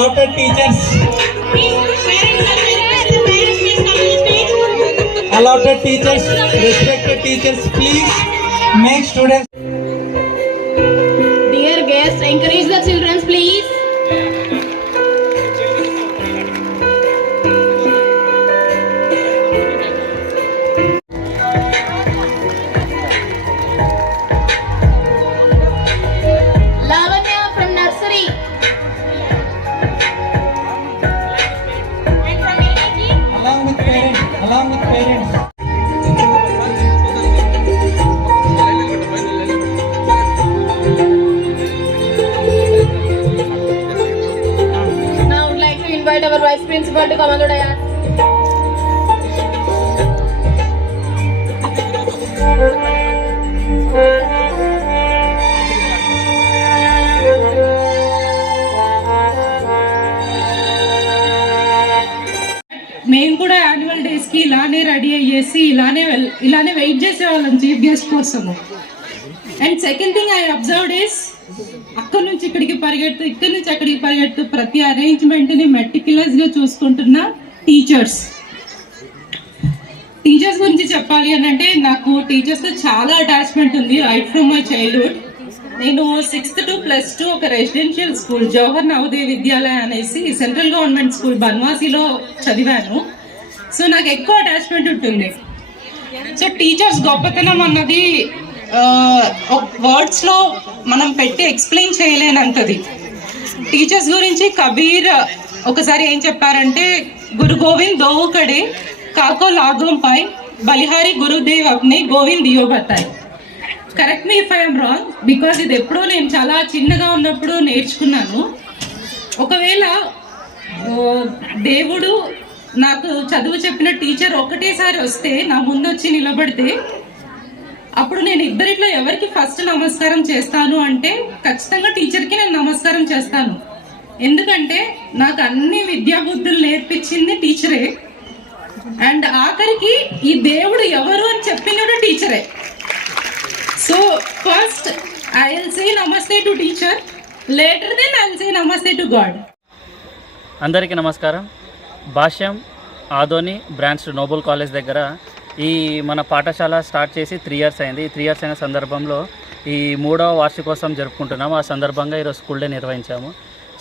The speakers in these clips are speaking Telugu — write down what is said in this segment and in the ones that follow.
allotted teachers. Allotted teachers, respected teachers, please make students. Dear guests, encourage the children, please. Lavanya from nursery. And from LKG. Along with parents. Now I would like to invite our Vice Principal to come on the dais. మేము కూడా యాన్యువల్ డేస్కి ఇలానే రెడీ అయ్యేసి ఇలానే వెయిట్ చేసేవాళ్ళం చీఫ్ గెస్ట్ కోసము. And second thing I observed is అక్కడి నుంచి ఇక్కడికి పరిగెడుతూ ఇక్కడి నుంచి అక్కడికి పరిగెడుతూ ప్రతి అరేంజ్మెంట్ని మెటిక్యులస్గా చూసుకుంటున్న టీచర్స్ గురించి చెప్పాలి అని అంటే నాకు టీచర్స్తో చాలా అటాచ్మెంట్ ఉంది రైట్ ఫ్రమ్ మై చైల్డ్హుడ్. నేను 6th to +2 ఒక రెసిడెన్షియల్ స్కూల్ జవహర్ నవోదయ విద్యాలయ అనేసి సెంట్రల్ గవర్నమెంట్ స్కూల్ బన్వాసీలో చదివాను. సో నాకు ఎక్కువ అటాచ్మెంట్ ఉంటుంది. సో టీచర్స్ గొప్పతనం అన్నది వర్డ్స్లో మనం పెట్టి ఎక్స్ప్లెయిన్ చేయలేనంతది. టీచర్స్ గురించి కబీర్ ఒకసారి ఏం చెప్పారంటే, గురు గోవింద్ దోవు కడే కాకో లాగోం పై బలిహారి గురుదేవ్ అప్నే గోవింద్ దియో బతాయ్. Correct me if I'm wrong, because ఇది ఎప్పుడో నేను చాలా చిన్నగా ఉన్నప్పుడు నేర్చుకున్నాను. ఒకవేళ దేవుడు నాకు చదువు చెప్పిన టీచర్ ఒకటేసారి వస్తే నా ముందు వచ్చి నిలబడితే అప్పుడు నేను ఇద్దరిట్లో ఎవరికి ఫస్ట్ నమస్కారం చేస్తాను అంటే ఖచ్చితంగా టీచర్కి నేను నమస్కారం చేస్తాను. ఎందుకంటే నాకు అన్ని విద్యాబుద్ధులు నేర్పించింది టీచరే. అండ్ ఆఖరికి ఈ దేవుడు ఎవరు అని చెప్పినడు టీచరే. So first I will say namaste to teacher, later then I will say namaste to God. అందరికీ నమస్కారం. Bhashyam Adoni branch noble college దగ్గర ఈ మన పాఠశాల స్టార్ట్ చేసి 3 years అయింది. ఈ 3 years అయిన సందర్భంలో ఈ 3వ వార్షికోత్సవం జరుపుకుంటున్నాము. ఆ సందర్భంగా ఈరోజు స్కూల్ డే నిర్వహించాము.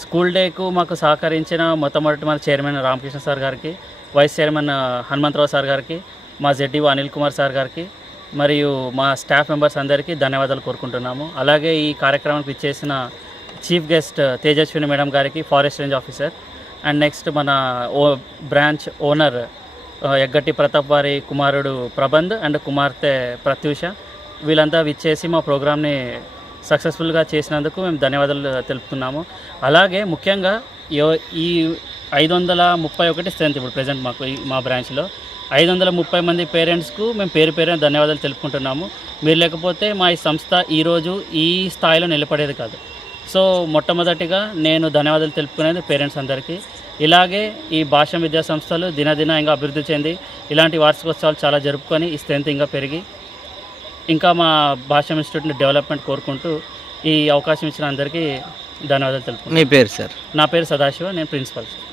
స్కూల్ డేకు మాకు సహకరించిన మొట్టమొదటి మన చైర్మన్ రామకృష్ణ సార్ గారికి, వైస్ చైర్మన్ హనుమంతరావు సార్ గారికి, మా జెడ్డీ అనిల్ కుమార్ సార్ గారికి మరియు మా స్టాఫ్ మెంబర్స్ అందరికీ ధన్యవాదాలు కోరుకుంటున్నాము. అలాగే ఈ కార్యక్రమానికి ఇచ్చేసిన చీఫ్ గెస్ట్ తేజస్విని మేడం గారికి, forest range officer, and next మన బ్రాంచ్ ఓనర్ ఎగ్గట్టి ప్రతాప్ వారి కుమారుడు ప్రబంధ్ అండ్ కుమార్తె ప్రత్యూష, వీళ్ళంతా విచ్చేసి మా ప్రోగ్రామ్ని సక్సెస్ఫుల్గా చేసినందుకు మేము ధన్యవాదాలు తెలుపుతున్నాము. అలాగే ముఖ్యంగా ఈ 531 స్ట్రెంత్ ఇప్పుడు ప్రజెంట్ మాకు మా బ్రాంచ్లో 530 మంది పేరెంట్స్కు మేము పేరున ధన్యవాదాలు తెలుపుకుంటున్నాము. మీరు లేకపోతే మా ఈ సంస్థ ఈరోజు ఈ స్థాయిలో నిలబడేది కాదు. సో మొట్టమొదటిగా నేను ధన్యవాదాలు తెలుపుకునేది పేరెంట్స్ అందరికీ. ఇలాగే ఈ భాష విద్యా సంస్థలు దినదిన ఇంకా అభివృద్ధి చెంది ఇలాంటి వార్షికోత్సవాలు చాలా జరుపుకొని ఈ స్ట్రెంత్ ఇంకా పెరిగి ఇంకా మా భాషా ఇన్స్టిట్యూట్ని డెవలప్మెంట్ కోరుకుంటూ ఈ అవకాశం ఇచ్చిన అందరికీ ధన్యవాదాలు తెలుపుకుంటున్నాను. మీ పేరు సార్? నా పేరు సదాశివ, నేను ప్రిన్సిపల్ సార్.